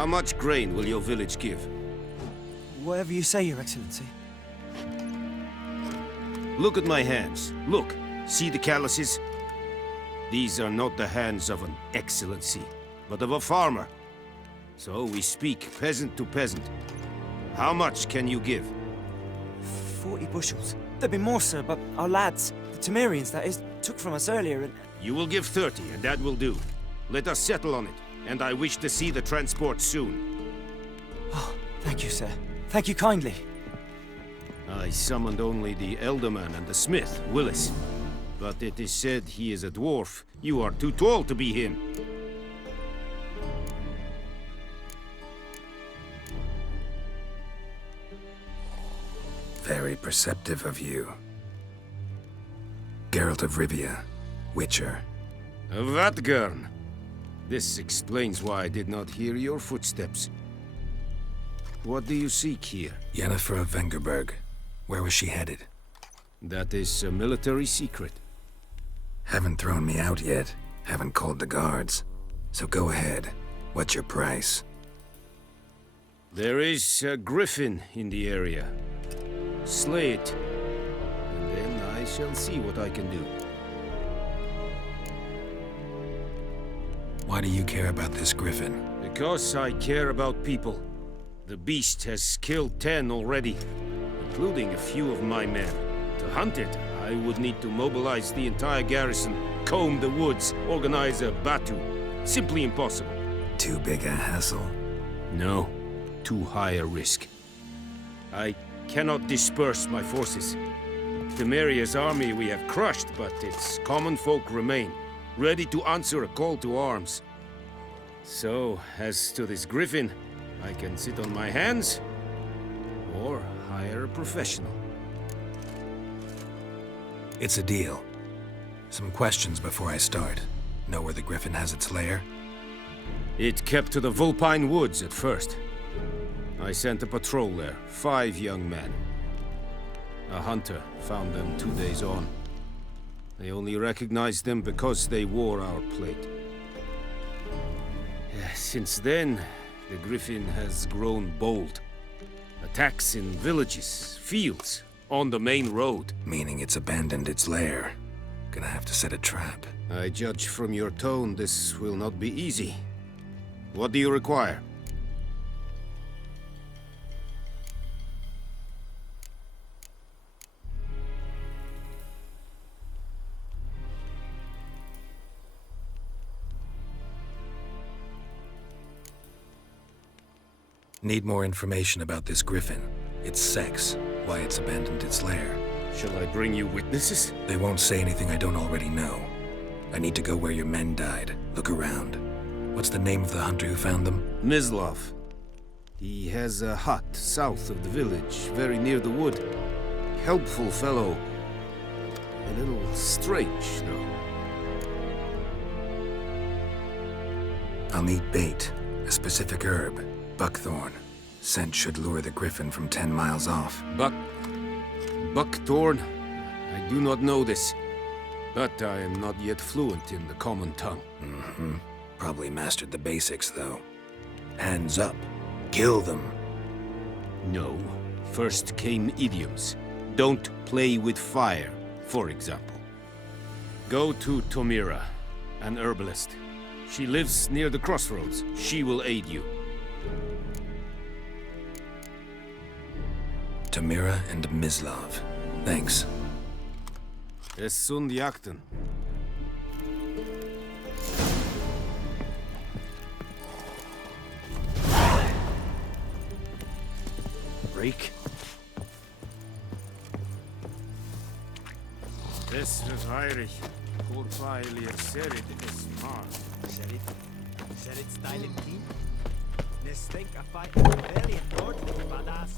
How much grain will your village give? Whatever you say, Your Excellency. Look at my hands. Look. See the calluses? These are not the hands of an excellency, but of a farmer. So we speak peasant to peasant. How much can you give? 40 bushels. There'd be more, sir, but our lads, the Temerians, that is, took from us earlier and... You will give 30, and that will do. Let us settle on it, and I wish to see the transport soon. Oh, thank you, sir. Thank you kindly. I summoned only the Elderman and the smith, Willis. But it is said he is a dwarf. You are too tall to be him. Very perceptive of you. Geralt of Rivia, Witcher. Vatgern. This explains why I did not hear your footsteps. What do you seek here? Yennefer of Vengerberg. Where was she headed? That is a military secret. Haven't thrown me out yet. Haven't called the guards. So go ahead. What's your price? There is a griffin in the area. Slay it, and then I shall see what I can do. Why do you care about this griffin? Because I care about people. The beast has killed 10 already, including a few of my men. To hunt it, I would need to mobilize the entire garrison, comb the woods, organize a batu. Simply impossible. Too big a hassle? No, too high a risk. I cannot disperse my forces. Temeria's army we have crushed, but its common folk remain, ready to answer a call to arms. So, as to this griffin, I can sit on my hands, or hire a professional. It's a deal. Some questions before I start. Know where the griffin has its lair? It kept to the Vulpine Woods at first. I sent a patrol there, 5 young men. A hunter found them 2 days on. They only recognized them because they wore our plate. Since then, the griffin has grown bold. Attacks in villages, fields, on the main road. Meaning it's abandoned its lair. Gonna have to set a trap. I judge from your tone this will not be easy. What do you require? Need more information about this griffin. Its sex, why it's abandoned its lair. Shall I bring you witnesses? They won't say anything I don't already know. I need to go where your men died. Look around. What's the name of the hunter who found them? Mislav. He has a hut south of the village, very near the wood. Helpful fellow. A little strange, though. I'll need bait. A specific herb. Buckthorn. Scent should lure the griffin from 10 miles off. Buckthorn? I do not know this. But I am not yet fluent in the common tongue. Mm-hmm. Probably mastered the basics, though. Hands up. Kill them. No. First came idioms. Don't play with fire, for example. Go to Tomira, an herbalist. She lives near the crossroads. She will aid you. Tamira and Mislav. Thanks. Es sunt jakten. Break. Es verheirig. Kurfaili serit es mar. Serit style in team. Nestink a fight. Very important, badass.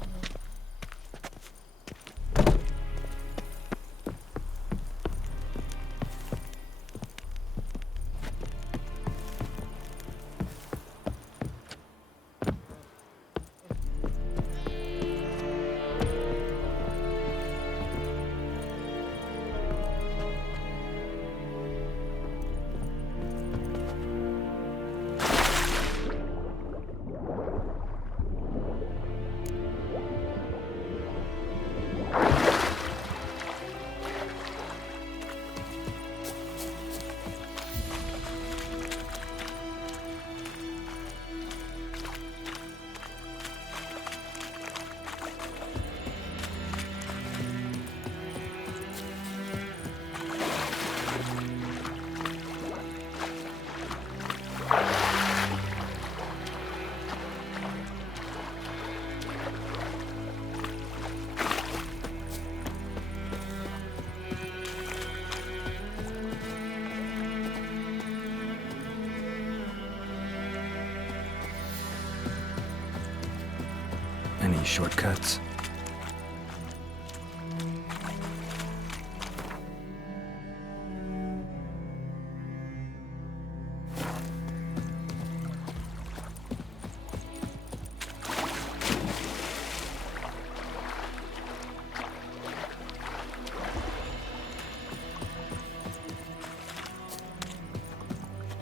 Any shortcuts?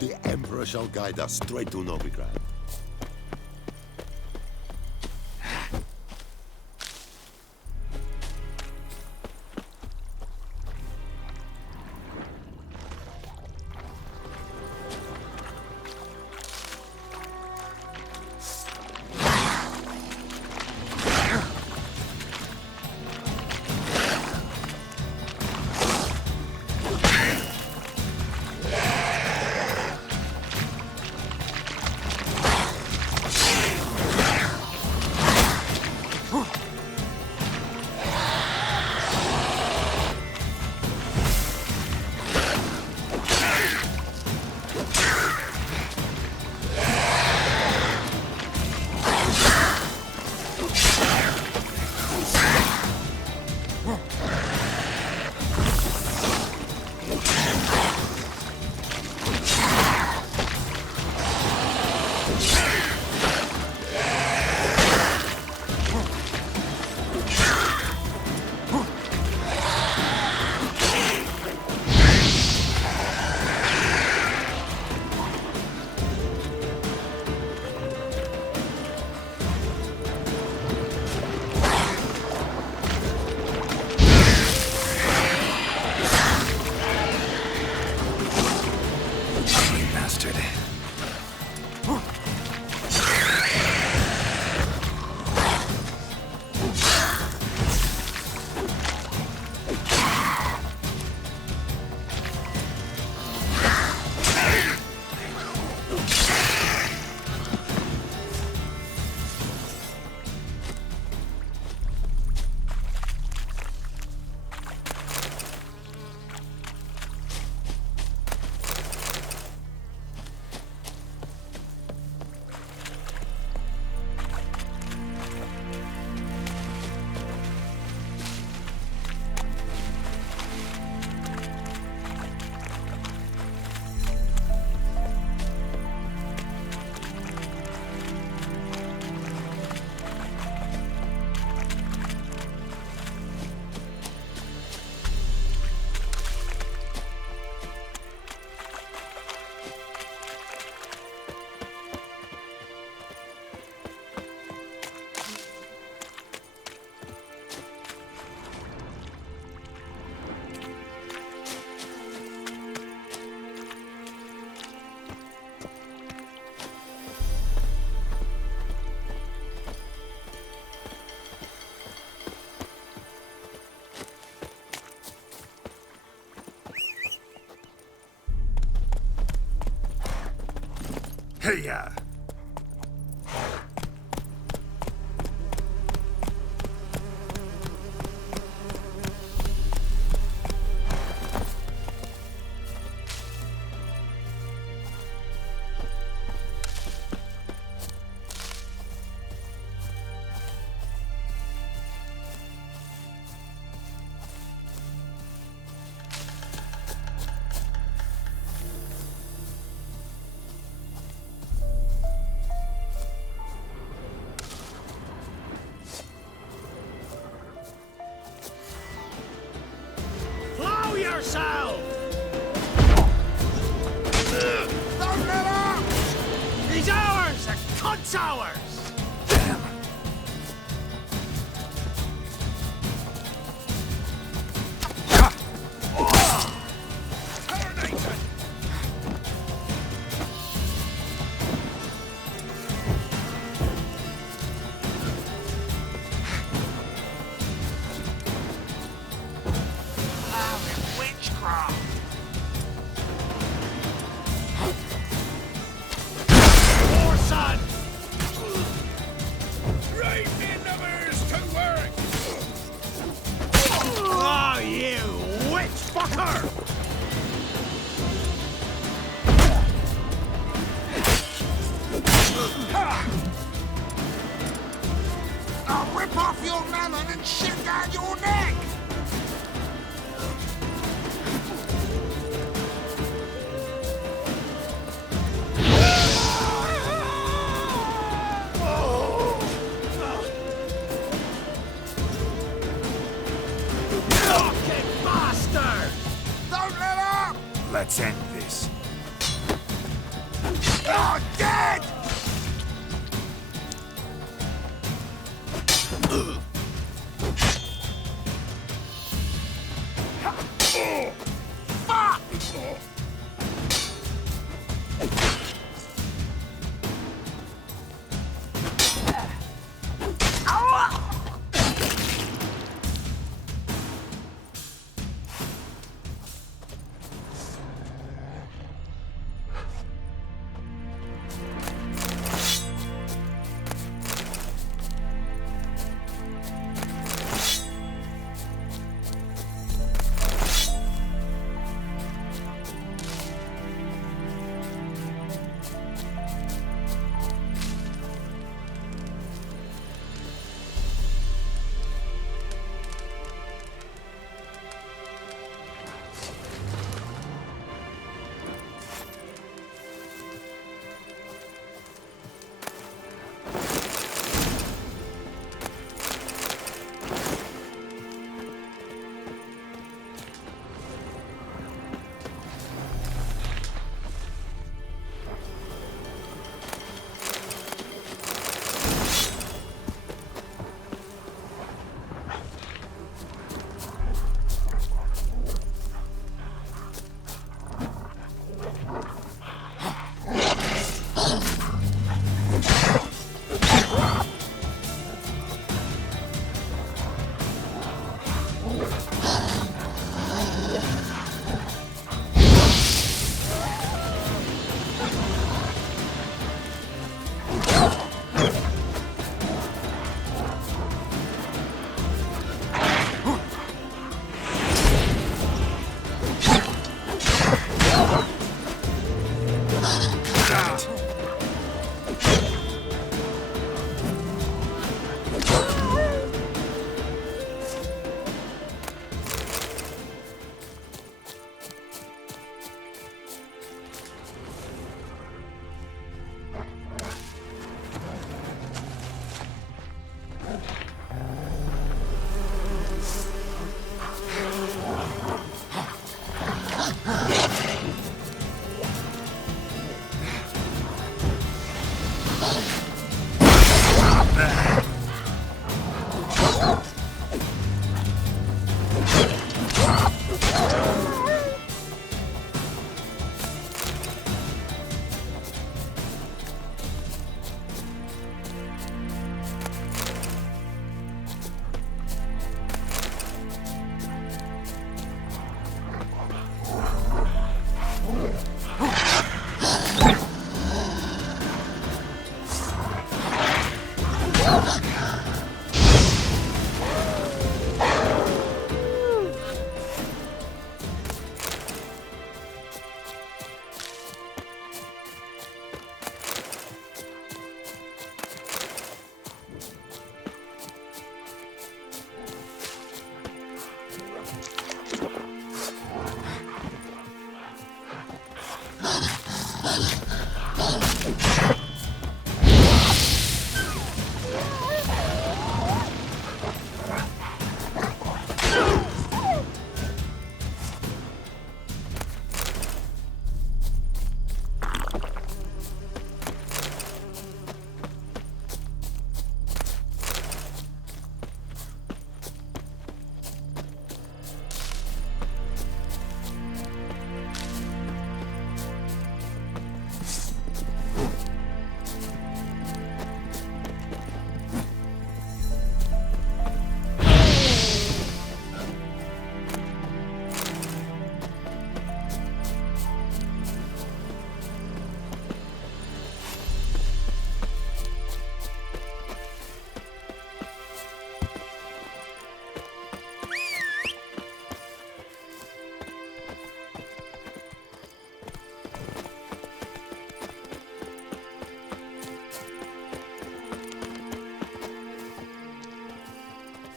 The Emperor shall guide us straight to Novigrad. Bastard. Hey-ya! Blow yourself! He's ours! The cunt's ours! A Let's end this. Oh, dead!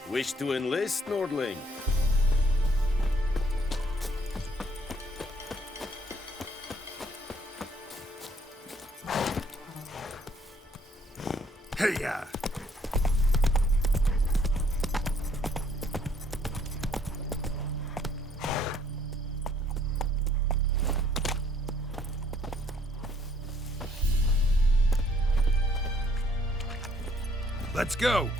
Wish to enlist, Nordling? Hey-ya! Let's go!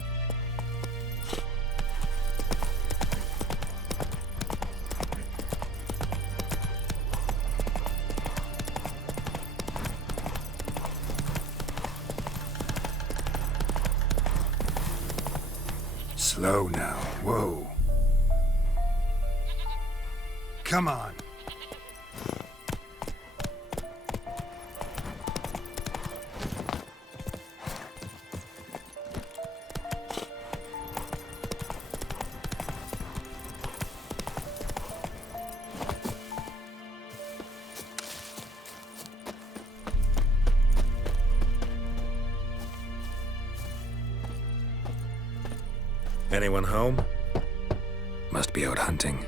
Slow now. Whoa. Come on. Anyone home? Must be out hunting.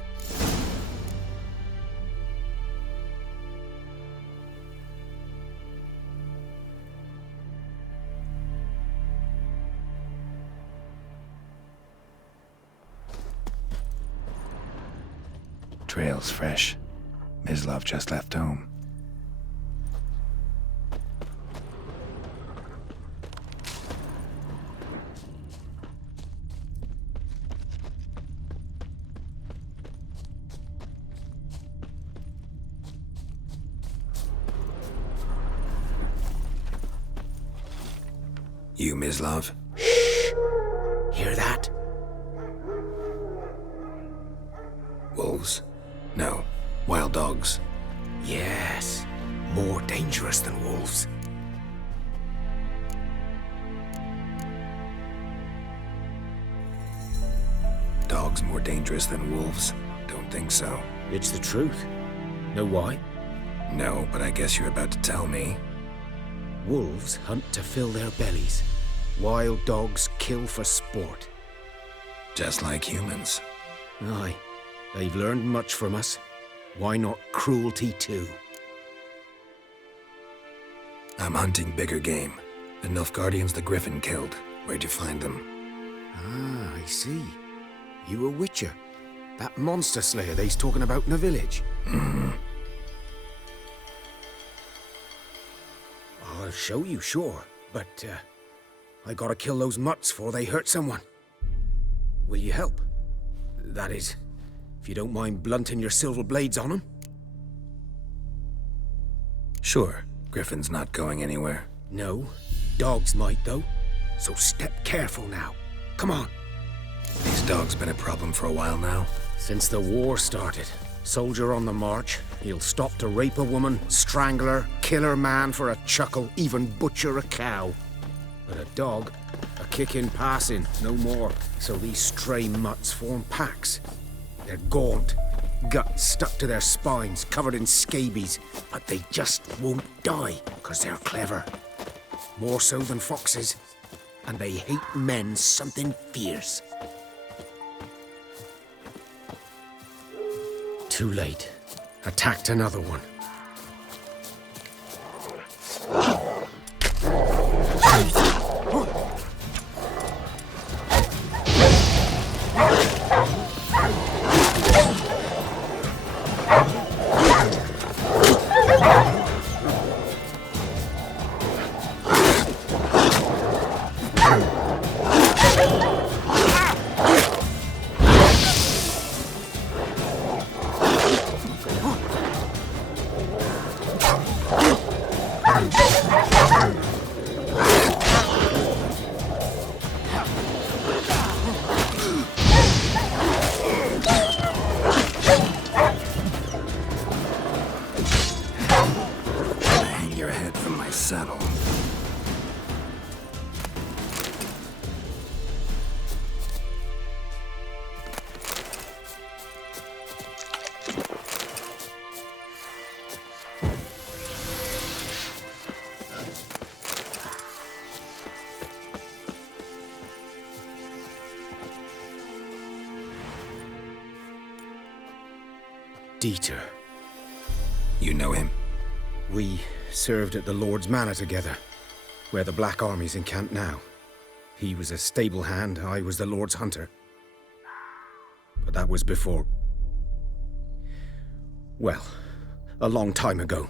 Trail's fresh. Mislov just left home. You, Mislov? Hear that? Wolves? No. Wild dogs. Yes. More dangerous than wolves. Dogs more dangerous than wolves? Don't think so. It's the truth. Know why? No, but I guess you're about to tell me. Wolves hunt to fill their bellies. Wild dogs kill for sport. Just like humans. Aye. They've learned much from us. Why not cruelty too? I'm hunting bigger game. The Nilfgaardians the Griffin killed. Where'd you find them? Ah, I see. You a witcher. That monster slayer they's talking about in the village. Mm-hmm. I'll show you, sure. But, I gotta kill those mutts before they hurt someone. Will you help? That is, if you don't mind blunting your silver blades on them. Sure. Griffin's not going anywhere. No. Dogs might, though. So step careful now. Come on. These dogs been a problem for a while now. Since the war started. Soldier on the march. He'll stop to rape a woman, strangle her, kill her man for a chuckle, even butcher a cow. But a dog, a kick-in passing, no more. So these stray mutts form packs. They're gaunt, guts stuck to their spines, covered in scabies, but they just won't die, 'cause they're clever. More so than foxes. And they hate men something fierce. Too late. Attacked another one. Hang your head from my saddle. Dieter. You know him? We served at the Lord's Manor together, where the Black Army's encamped now. He was a stable hand, I was the Lord's hunter. But that was before... well, a long time ago.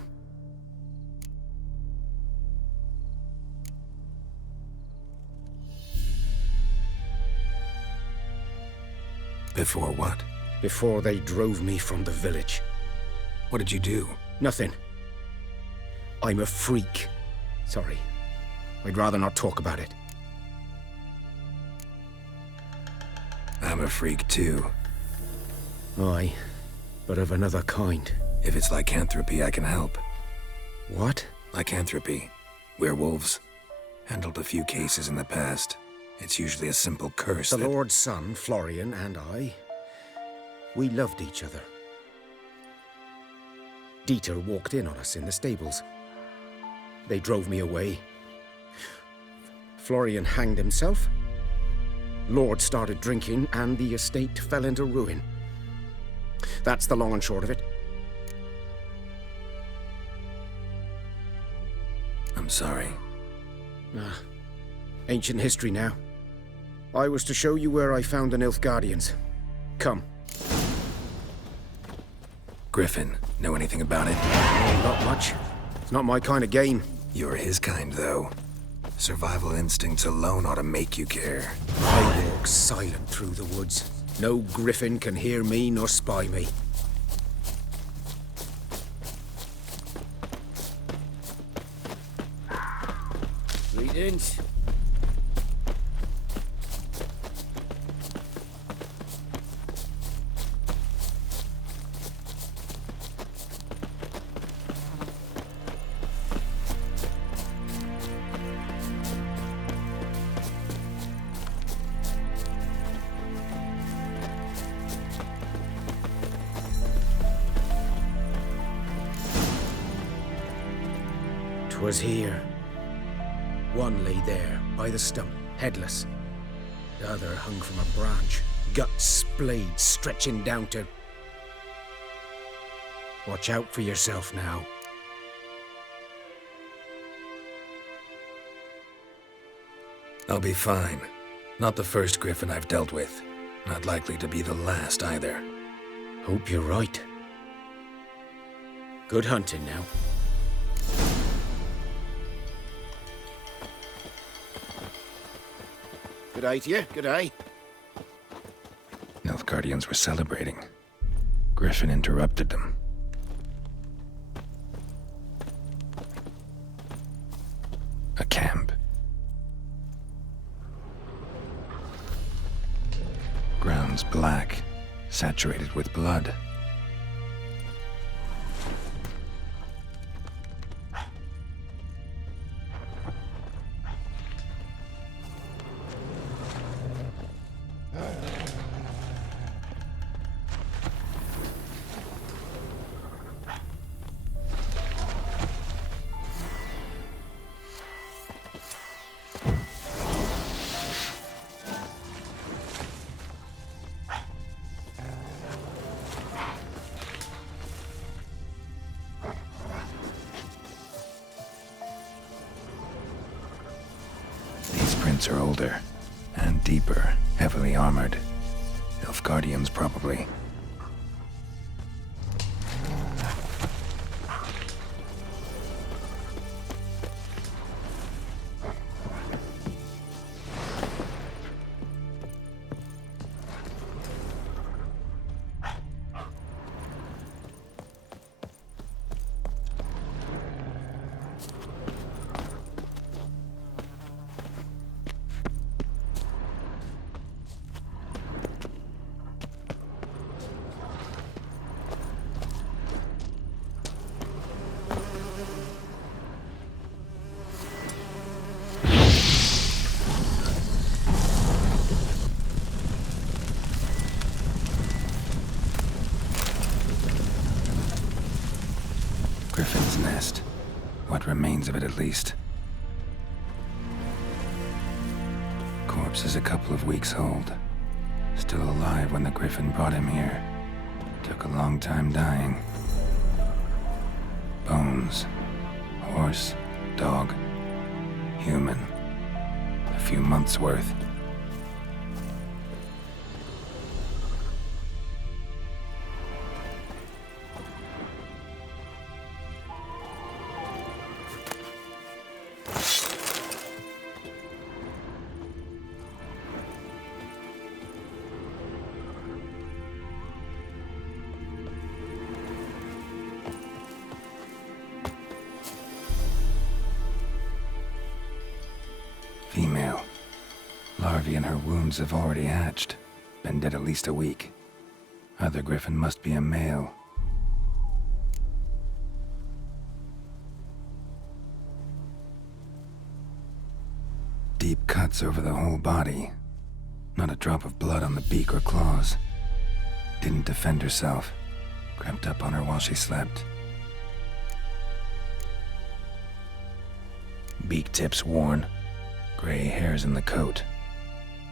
Before what? Before they drove me from the village. What did you do? Nothing. I'm a freak. Sorry. I'd rather not talk about it. I'm a freak too. Aye, but of another kind. If it's lycanthropy, I can help. What? Lycanthropy. Werewolves. Handled a few cases in the past. It's usually a simple curse The that... Lord's son, Florian, and I, we loved each other. Dieter walked in on us in the stables. They drove me away. Florian hanged himself. Lord started drinking, and the estate fell into ruin. That's the long and short of it. I'm sorry. Ancient history now. I was to show you where I found the Nilfgaardians. Come. Griffin, know anything about it? Not much. It's not my kind of game. You're his kind, though. Survival instincts alone ought to make you care. I walk silent through the woods. No griffin can hear me nor spy me. Greetings. 'Twas here. One lay there, by the stump, headless. The other hung from a branch, guts splayed, stretching down to... Watch out for yourself now. I'll be fine. Not the first griffin I've dealt with. Not likely to be the last, either. Hope you're right. Good hunting now. Good eye to you, good eye. Nilfgaardians were celebrating. Griffin interrupted them. A camp. Grounds black, saturated with blood. Are older and deeper, heavily armored. Nilfgaardians, probably. Griffin's nest. What remains of it, at least. Corpse is a couple of weeks old. Still alive when the Griffin brought him here. Took a long time dying. Bones. Horse. Dog. Human. A few months' worth. larvae in her wounds have already hatched. Been dead at least a week. Other griffin must be a male. Deep cuts over the whole body. Not a drop of blood on the beak or claws. Didn't defend herself. Crept up on her while she slept. Beak tips worn. Gray hairs in the coat.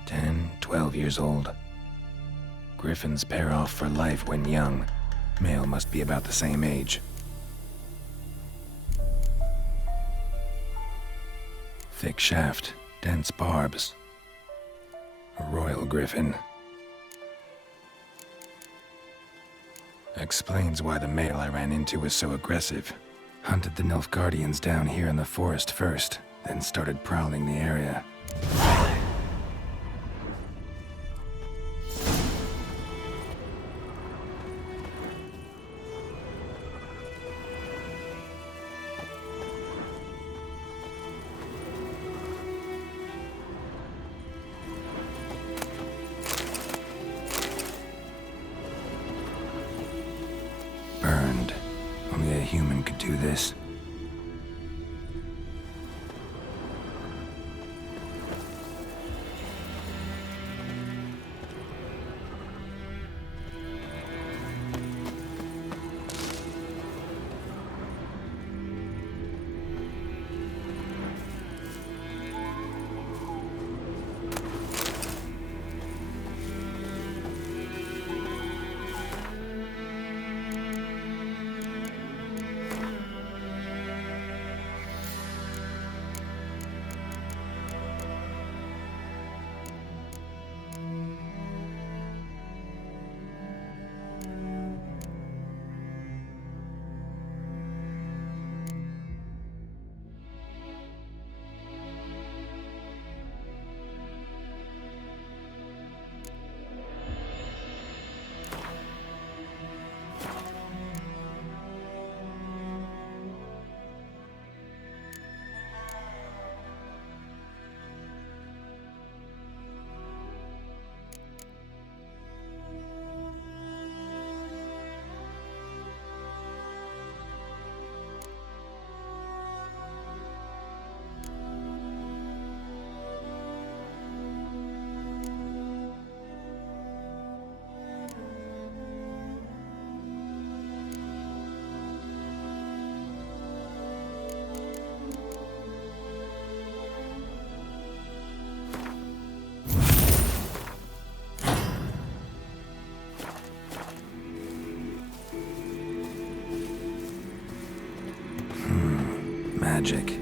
10, 12 years old. Griffins pair off for life when young. Male must be about the same age. Thick shaft, dense barbs. A royal griffin. Explains why the male I ran into was so aggressive. Hunted the Nilfgaardians down here in the forest first, then started prowling the area. Burned. Only a human could do this. Magic.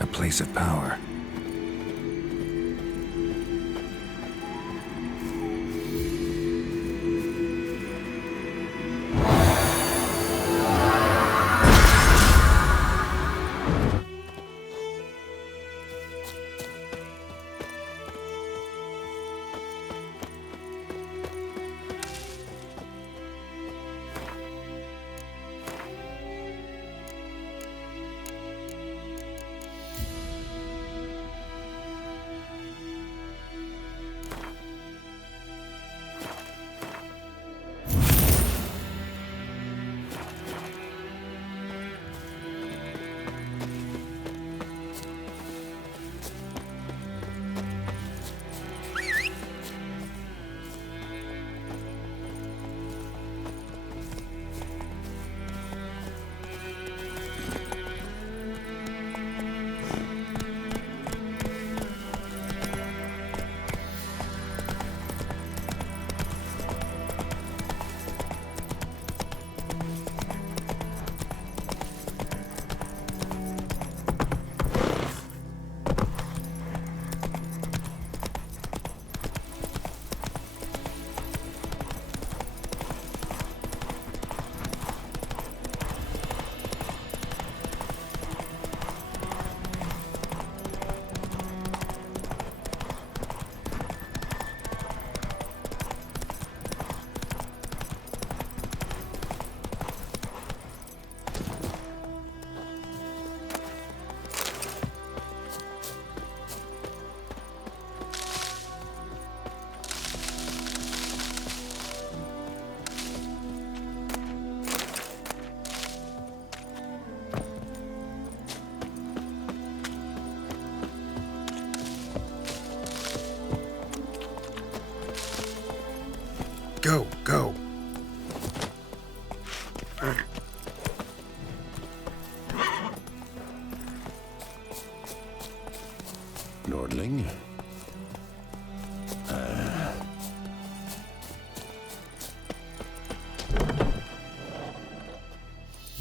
A place of power.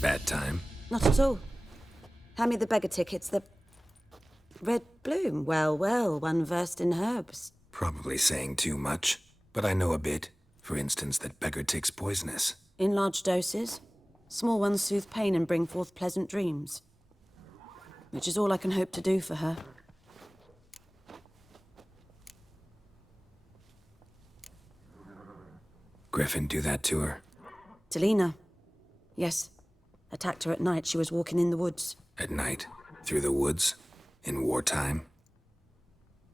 Bad time? Not at all. Hand me the beggar tickets, the... Red bloom. Well, well, one versed in herbs. Probably saying too much, but I know a bit. For instance, that beggar tick's poisonous. In large doses. Small ones soothe pain and bring forth pleasant dreams. Which is all I can hope to do for her. Griffin do that to her? Delina. Yes. Attacked her at night. She was walking in the woods. At night? Through the woods? In wartime?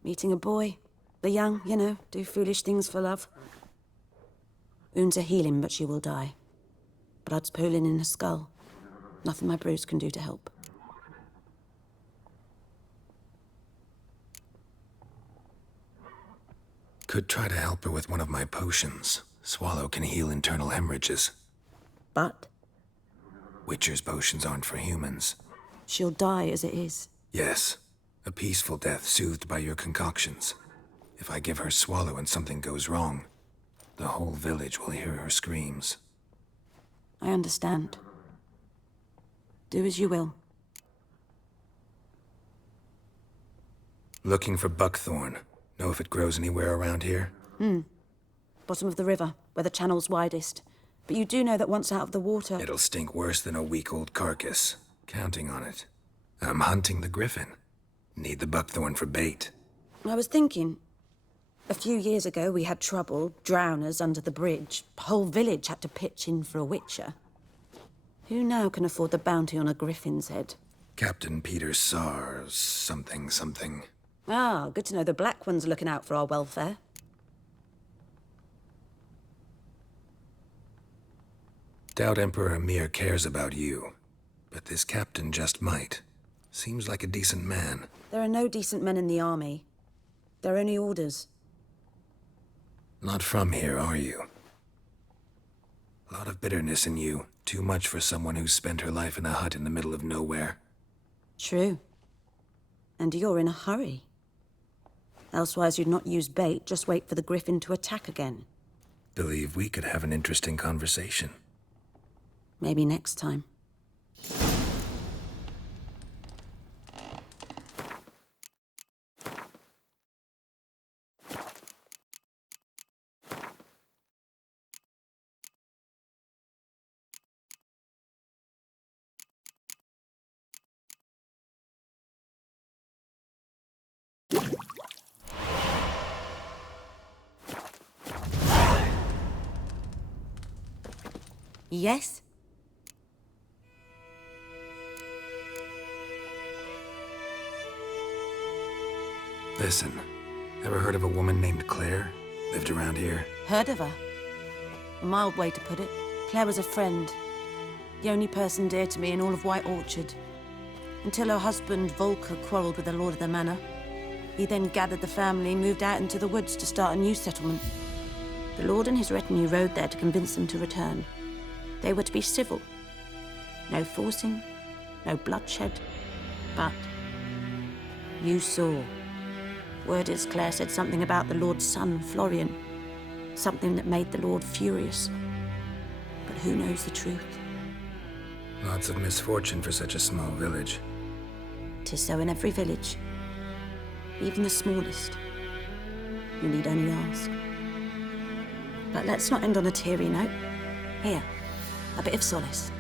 Meeting a boy. The young, you know, do foolish things for love. Wounds are healing, but she will die. Blood's pooling in her skull. Nothing my bruise can do to help. Could try to help her with one of my potions. Swallow can heal internal hemorrhages. But Witcher's potions aren't for humans. she'll die as it is. Yes. A peaceful death soothed by your concoctions. If I give her Swallow and something goes wrong, the whole village will hear her screams. I understand. Do as you will. Looking for buckthorn. Know if it grows anywhere around here? Bottom of the river, where the channel's widest. But you do know that once out of the water... It'll stink worse than a week-old carcass. Counting on it. I'm hunting the griffin. Need the buckthorn for bait. I was thinking... A few years ago, we had trouble, drowners under the bridge. Whole village had to pitch in for a witcher. Who now can afford the bounty on a griffin's head? Captain Peter Sars, something. Ah, good to know the Black One's looking out for our welfare. Doubt Emperor Emir cares about you. But this captain just might. Seems like a decent man. There are no decent men in the army. They're only orders. Not from here, are you? A lot of bitterness in you. Too much for someone who's spent her life in a hut in the middle of nowhere. True. And you're in a hurry. Elsewise you'd not use bait, just wait for the griffin to attack again. Believe we could have an interesting conversation. Maybe next time. Yes? Listen, ever heard of a woman named Claire? Lived around here? Heard of her? A mild way to put it. Claire was a friend. The only person dear to me in all of White Orchard. Until her husband, Volker, quarreled with the lord of the manor. He then gathered the family, moved out into the woods to start a new settlement. The lord and his retinue rode there to convince them to return. They were to be civil. No forcing, no bloodshed. But you saw. Word is Claire said something about the lord's son, Florian. Something that made the lord furious. But who knows the truth? Lots of misfortune for such a small village. 'Tis so in every village. Even the smallest. You need only ask. But let's not end on a teary note. Here, a bit of solace.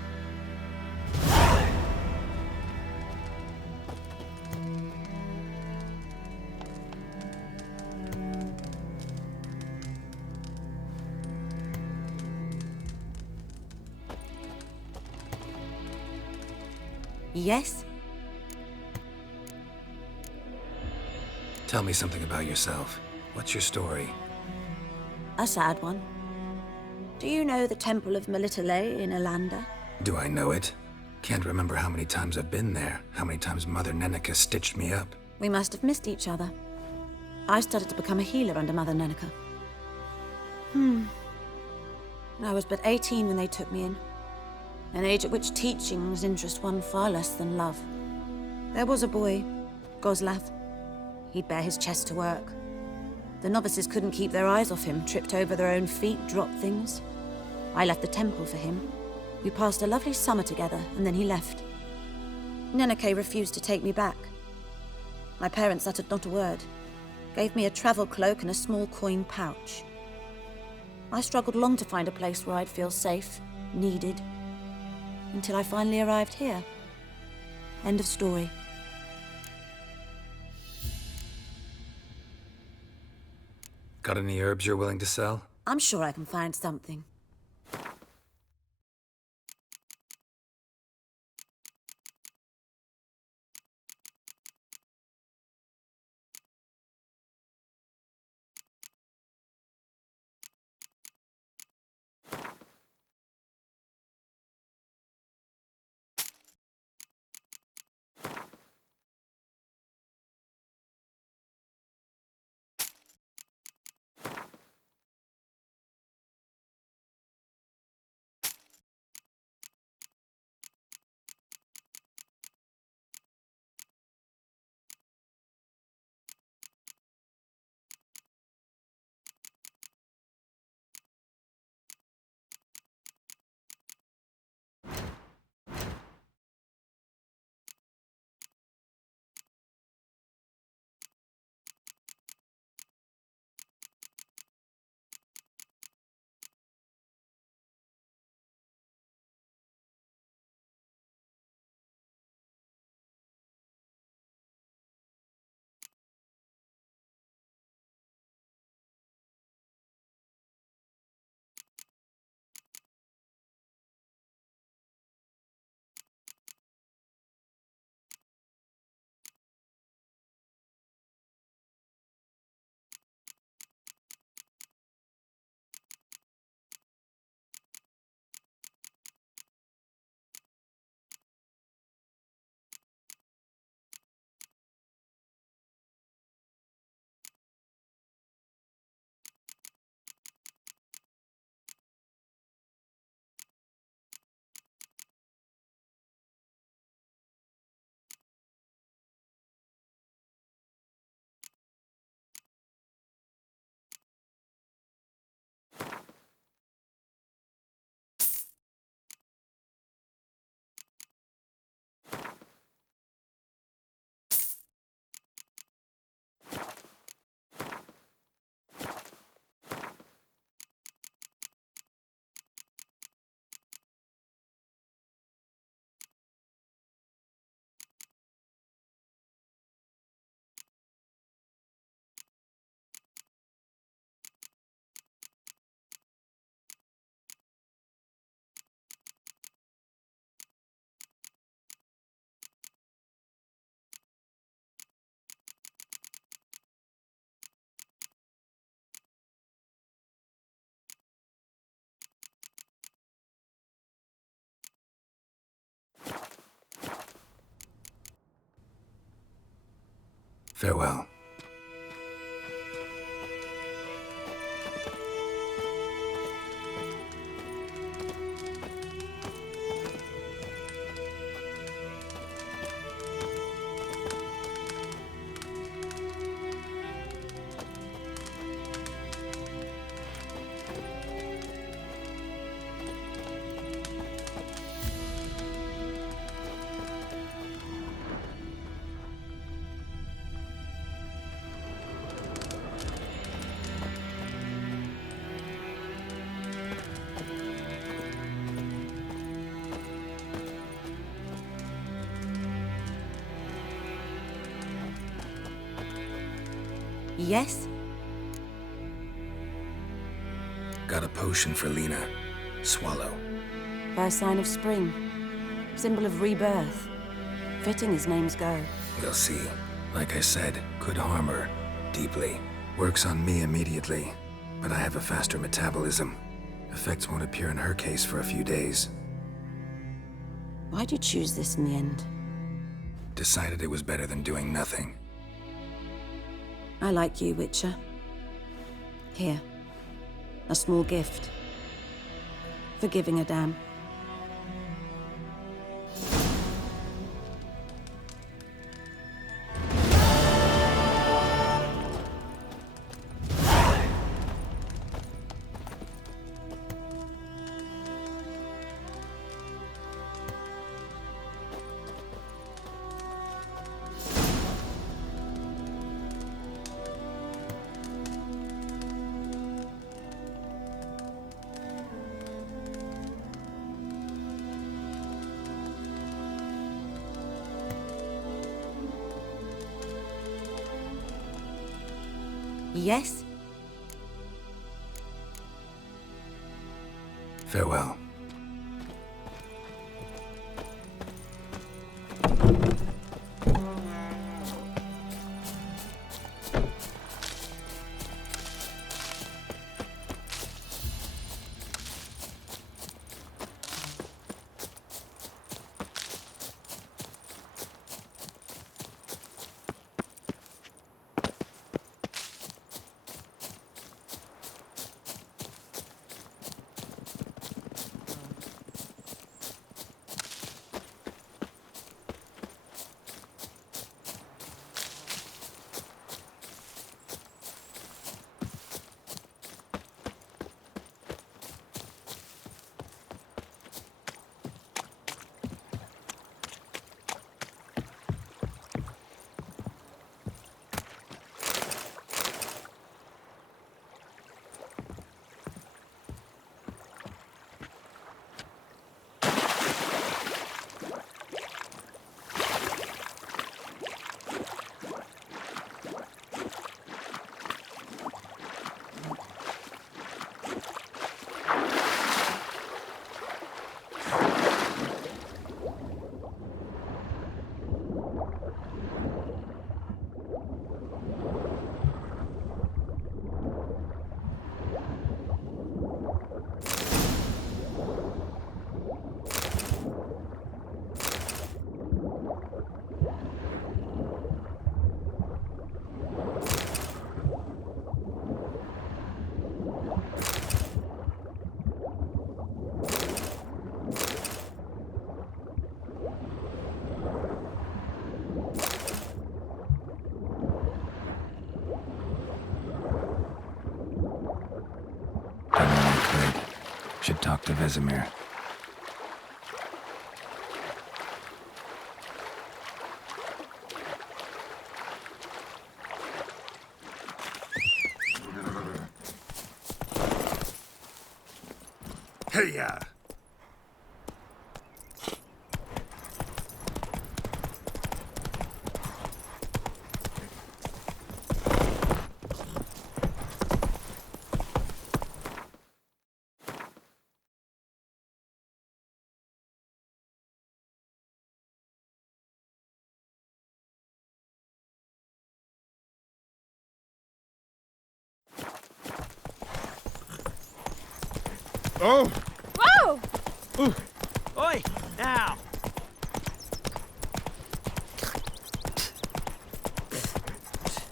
Yes? Tell me something about yourself. What's your story? A sad one. Do you know the Temple of Melitele in Alanda? Do I know it? Can't remember how many times I've been there, how many times Mother Neneka stitched me up. We must have missed each other. I started to become a healer under Mother Neneka. I was but 18 when they took me in. An age at which teachings interest one far less than love. There was a boy, Goslav. He'd bare his chest to work. The novices couldn't keep their eyes off him, tripped over their own feet, dropped things. I left the temple for him. We passed a lovely summer together, and then he left. Neneke refused to take me back. My parents uttered not a word, gave me a travel cloak and a small coin pouch. I struggled long to find a place where I'd feel safe, needed, until I finally arrived here. End of story. Got any herbs you're willing to sell? I'm sure I can find something. Farewell. Yes? Got a potion for Lena. Swallow. First sign of spring. Symbol of rebirth. Fitting as names go. We'll see. Like I said, could harm her. Deeply. Works on me immediately, but I have a faster metabolism. Effects won't appear in her case for a few days. Why'd you choose this in the end? Decided it was better than doing nothing. I like you, Witcher. Here. A small gift. For giving a damn. Yes? Farewell. Should talk to Vesemir. Hey-ya! Oh! Whoa! Oi! Now!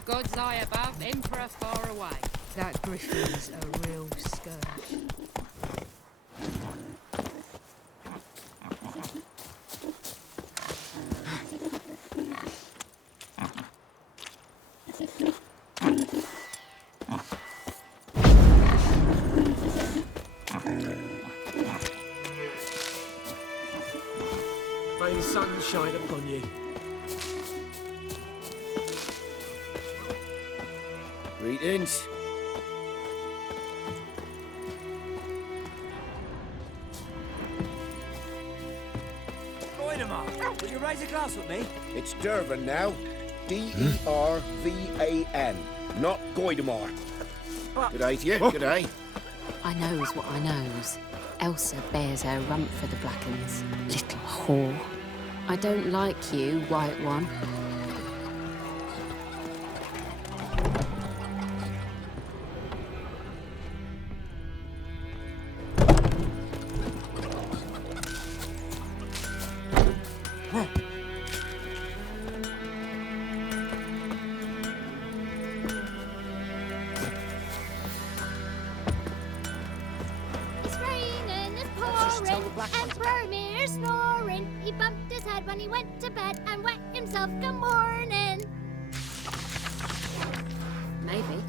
God's eye above, Emperor far away. That griffin's a real scourge. May the sun shine upon you. Greetings. Goidemar, will you raise a glass with me? It's Dervan now. D-E-R-V-A-N. Not Goidemar. But- Good day to you. Good day. I knows what I knows. Elsa bears her rump for the Blackens. Little whore. I don't like you, White One. It's raining, it's pouring, and Bromir's snoring. He bumped his head when he went to bed and wet himself good morning. Maybe.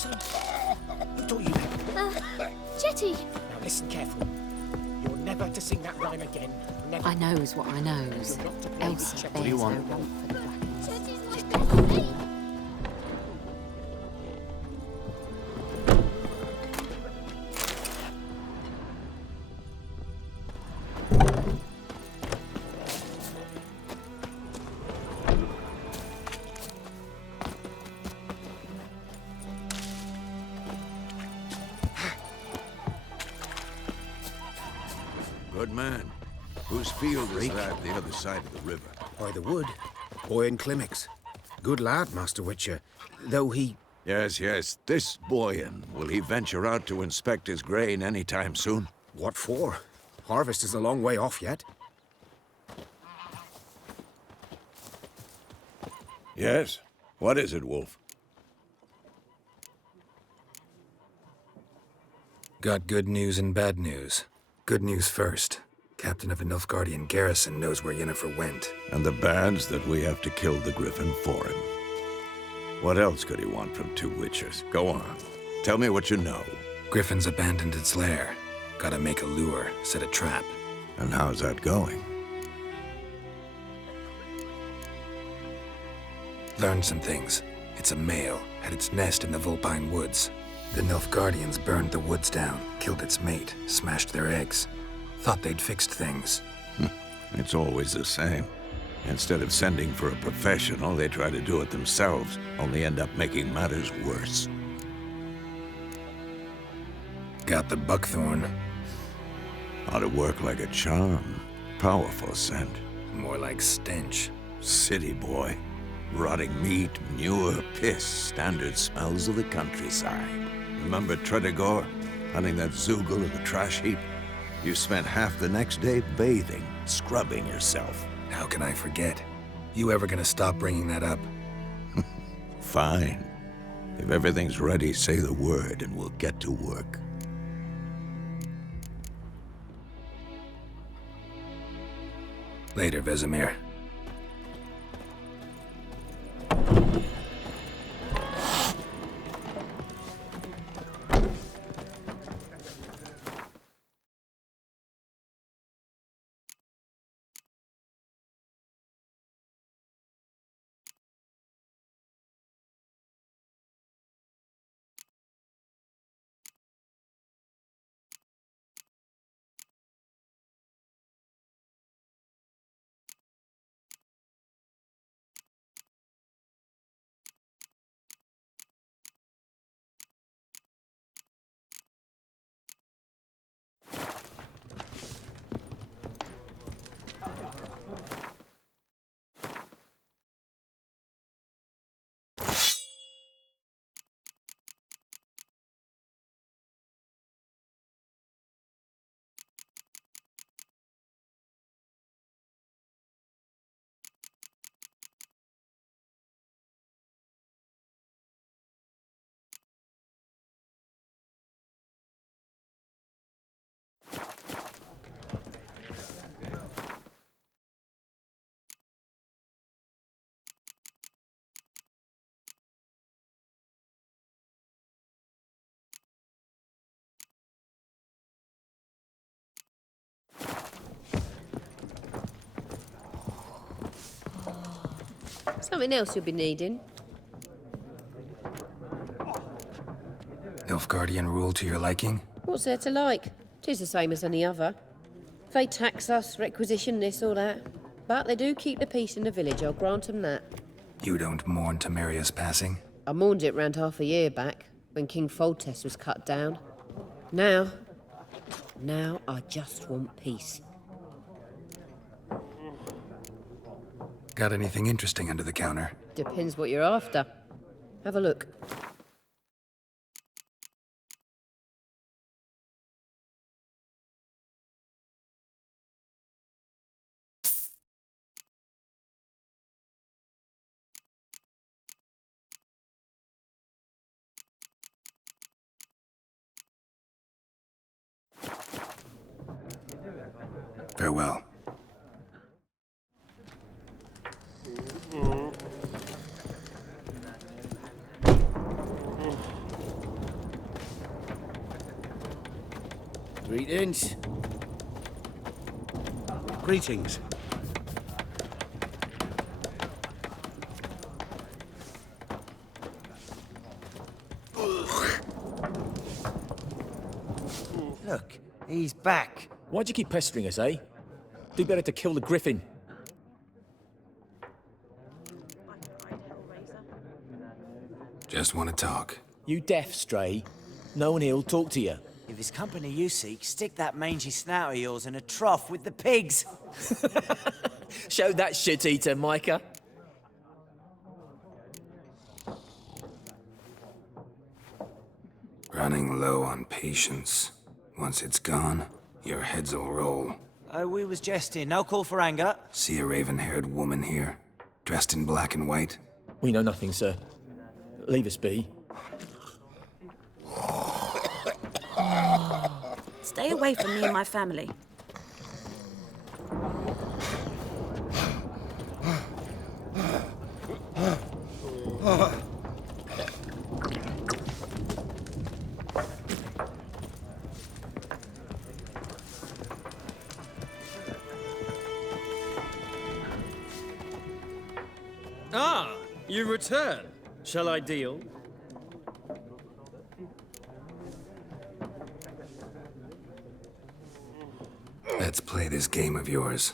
son? Who taught you that? Jetty. Now listen carefully. You're never to sing that rhyme again. Never. I knows what I knows. You're not to play with Elsa Chet. bears do you no want? rump for the blackens. Jetty's my best mate. Good man. Whose field is that the other side of the river? By the wood. Boy in Climmix. Good lad, Master Witcher. Though he... Yes, yes. This Boyan. Will he venture out to inspect his grain any time soon? What for? Harvest is a long way off yet. Yes. What is it, Wolf? Got good news and bad news. Good news first. Captain of a Nilfgaardian garrison knows where Yennefer went. And the bad's that we have to kill the Griffin for him. What else could he want from two witches? Go on. Tell me what you know. Griffin's abandoned its lair. Gotta make a lure, set a trap. And how's that going? Learned some things. It's a male, had its nest in the Vulpine Woods. The Nilfgaardians burned the woods down, killed its mate, smashed their eggs. Thought they'd fixed things. It's always the same. Instead of sending for a professional, they try to do it themselves, only end up making matters worse. Got the buckthorn. Ought to work like a charm. Powerful scent. More like stench. City boy. Rotting meat, manure, piss, standard smells of the countryside. Remember Tredegor? Hunting that Zoogle in the trash heap? You spent half the next day bathing, scrubbing yourself. How can I forget? You ever gonna stop bringing that up? Fine. If everything's ready, say the word and we'll get to work. Later, Vesemir. Something else you'll be needing. Nilfgaardian rule to your liking? What's there to like? 'Tis the same as any other. They tax us, requisition this or that. But they do keep the peace in the village, I'll grant 'em that. You don't mourn Temeria's passing? I mourned it round half a year back, when King Foltest was cut down. Now I just want peace. Got anything interesting under the counter? Depends what you're after. Have a look. Farewell. Greetings. Greetings. Look, he's back. Why'd you keep pestering us, eh? Do better to kill the griffin. Just want to talk. You deaf, Stray. No one here'll talk to you. If it's company you seek, stick that mangy snout of yours in a trough with the pigs. Show that shit-eater, Micah. Running low on patience. Once it's gone, your heads will roll. We was jesting. No call for anger. See a raven-haired woman here, dressed in black and white? We know nothing, sir. Leave us be. Stay away from me and my family. Ah, you return. Shall I deal? Let's play this game of yours.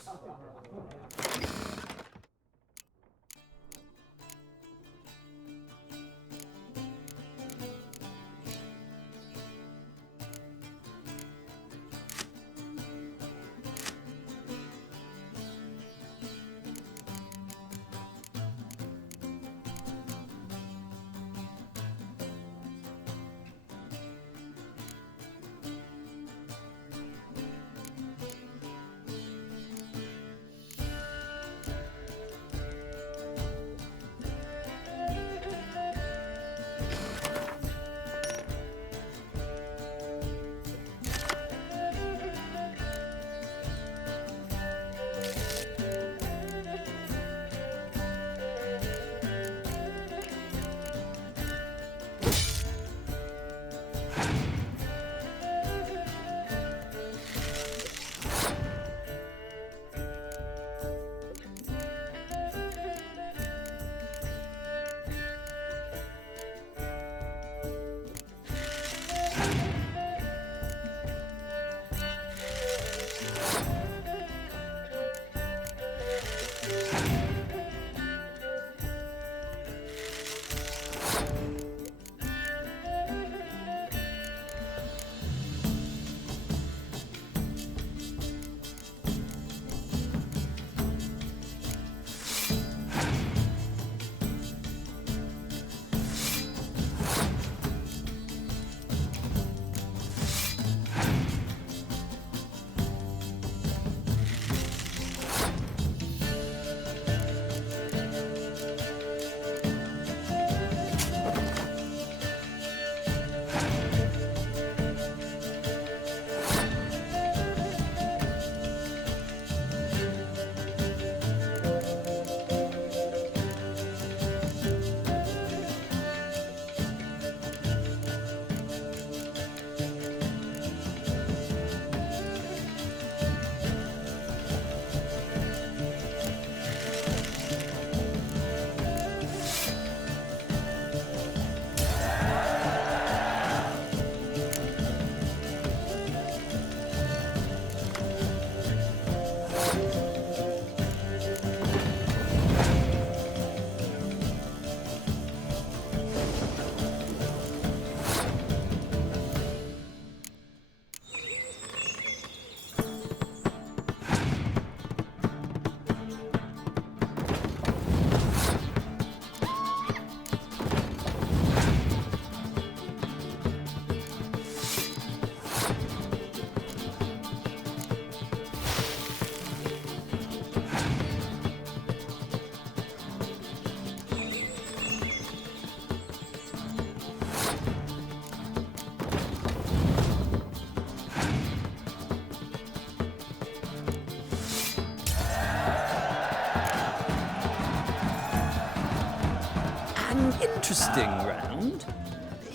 Interesting round.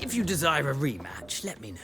If you desire a rematch, let me know.